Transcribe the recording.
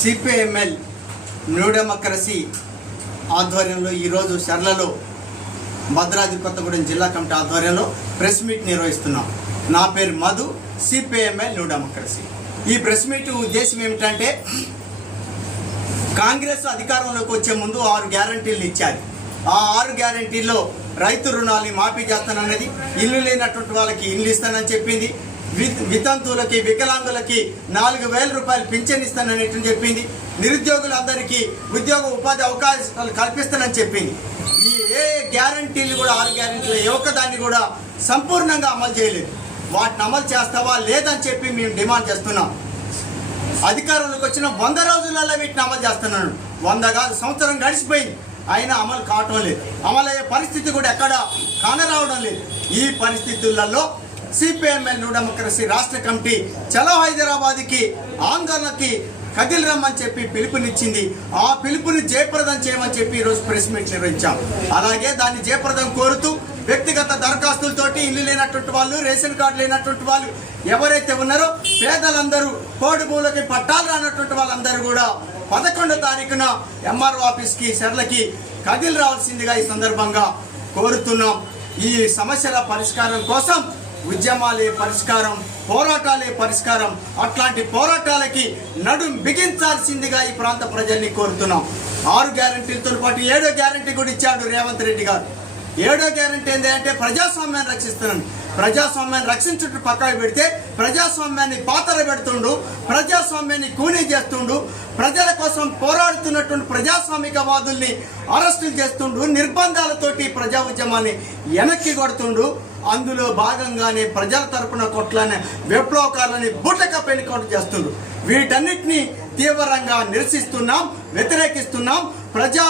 CPML new democracy ఆధ్వర్యంలో ఈరోజు షర్లలో భద్రాద్రి కొత్తగూడెం జిల్లా కమిటీ ఆధ్వర్యంలో ప్రెస్ మీట్ నిర్వహిస్తున్నాం. నా పేరు మధు, సిపిఎంఎల్ న్యూ డెమోక్రసీ. ఈ ప్రెస్ మీట్ ఉద్దేశం ఏమిటంటే, కాంగ్రెస్ అధికారంలోకి వచ్చే ముందు 6 గ్యారంటీలు ఇచ్చారు. ఆ 6 గ్యారంటీల్లో రైతు రుణాలని మాఫీ చేస్తానన్నది, ఇల్లు లేనటువంటి వాళ్ళకి ఇల్లు ఇస్తానని చెప్పింది, వితంతువులకి వికలాంగులకి 4,000 రూపాయలు పింఛన్ ఇస్తానని చెప్పింది, నిరుద్యోగులందరికీ ఉద్యోగ ఉపాధి అవకాశాలు కల్పిస్తానని చెప్పింది. ఈ గ్యారంటీలు కూడా 6 గ్యారంటీలు ఏ ఒక్కదాన్ని కూడా సంపూర్ణంగా అమలు చేయలేదు. వాటిని అమలు చేస్తావా లేదని చెప్పి మేము డిమాండ్ చేస్తున్నాం. అధికారంలోకి వచ్చిన 100 రోజులలో వీటిని అమలు చేస్తున్నాను. 100 కాదు, సంవత్సరం గడిచిపోయింది, అయినా అమలు కావటం లేదు. అమలయ్యే పరిస్థితి కూడా ఎక్కడ కానరావడం లేదు. ఈ పరిస్థితులలో సిపిఎంఎల్ న్యూ డెమోక్రసీ రాష్ట్ర కమిటీ చలో హైదరాబాద్కి ఆందోళనకి కదిలి రమ్మని చెప్పి పిలుపునిచ్చింది. ఆ పిలుపుని జయప్రదం చేయమని చెప్పి ఈరోజు ప్రెస్ మీట్ నిర్వహించాం. అలాగే దాన్ని జయప్రదం కోరుతూ వ్యక్తిగత దరఖాస్తులతోటి ఇల్లు లేనటువంటి వాళ్ళు, రేషన్ కార్డు లేనటువంటి వాళ్ళు ఎవరైతే ఉన్నారో పేదలందరూ, కోడి భూములకి పట్టాలు రానటువంటి వాళ్ళందరూ కూడా 11వ తారీఖున ఎంఆర్ఓ ఆఫీస్కి షర్లకి కదిలి రావాల్సిందిగా ఈ సందర్భంగా కోరుతున్నాం. ఈ సమస్యల పరిష్కారం కోసం ఉద్యమాలే పరిష్కారం, పోరాటాలే పరిష్కారం. అట్లాంటి పోరాటాలకి నడుం బిగించాల్సిందిగా ఈ ప్రాంత ప్రజల్ని కోరుతున్నాం. 6 గ్యారంటీలతో పాటు 7వ గ్యారంటీ కూడా ఇచ్చాడు రేవంత్ రెడ్డి గారు. 7వ గ్యారంటీ ఏంటంటే ప్రజాస్వామ్యాన్ని రక్షిస్తున్నాను. ప్రజాస్వామ్యాన్ని రక్షించుటూ పక్కన పెడితే ప్రజాస్వామ్యాన్ని పాతర పెడుతుండు, ప్రజాస్వామ్యాన్ని కూనీ చేస్తుండు, ప్రజల కోసం పోరాడుతున్నటువంటి ప్రజాస్వామికవాదుల్ని అరెస్టులు చేస్తుండు, నిర్బంధాలతోటి ప్రజా ఉద్యమాన్ని వెనక్కి కొడుతుండు. అందులో భాగంగానే ప్రజల తరపున కొట్లానే విప్లవకారులని బుట్టక పెనుకోటు చేస్తుండు. వీటన్నిటినీ తీవ్రంగా నిరసిస్తున్నాం, వ్యతిరేకిస్తున్నాం. ప్రజా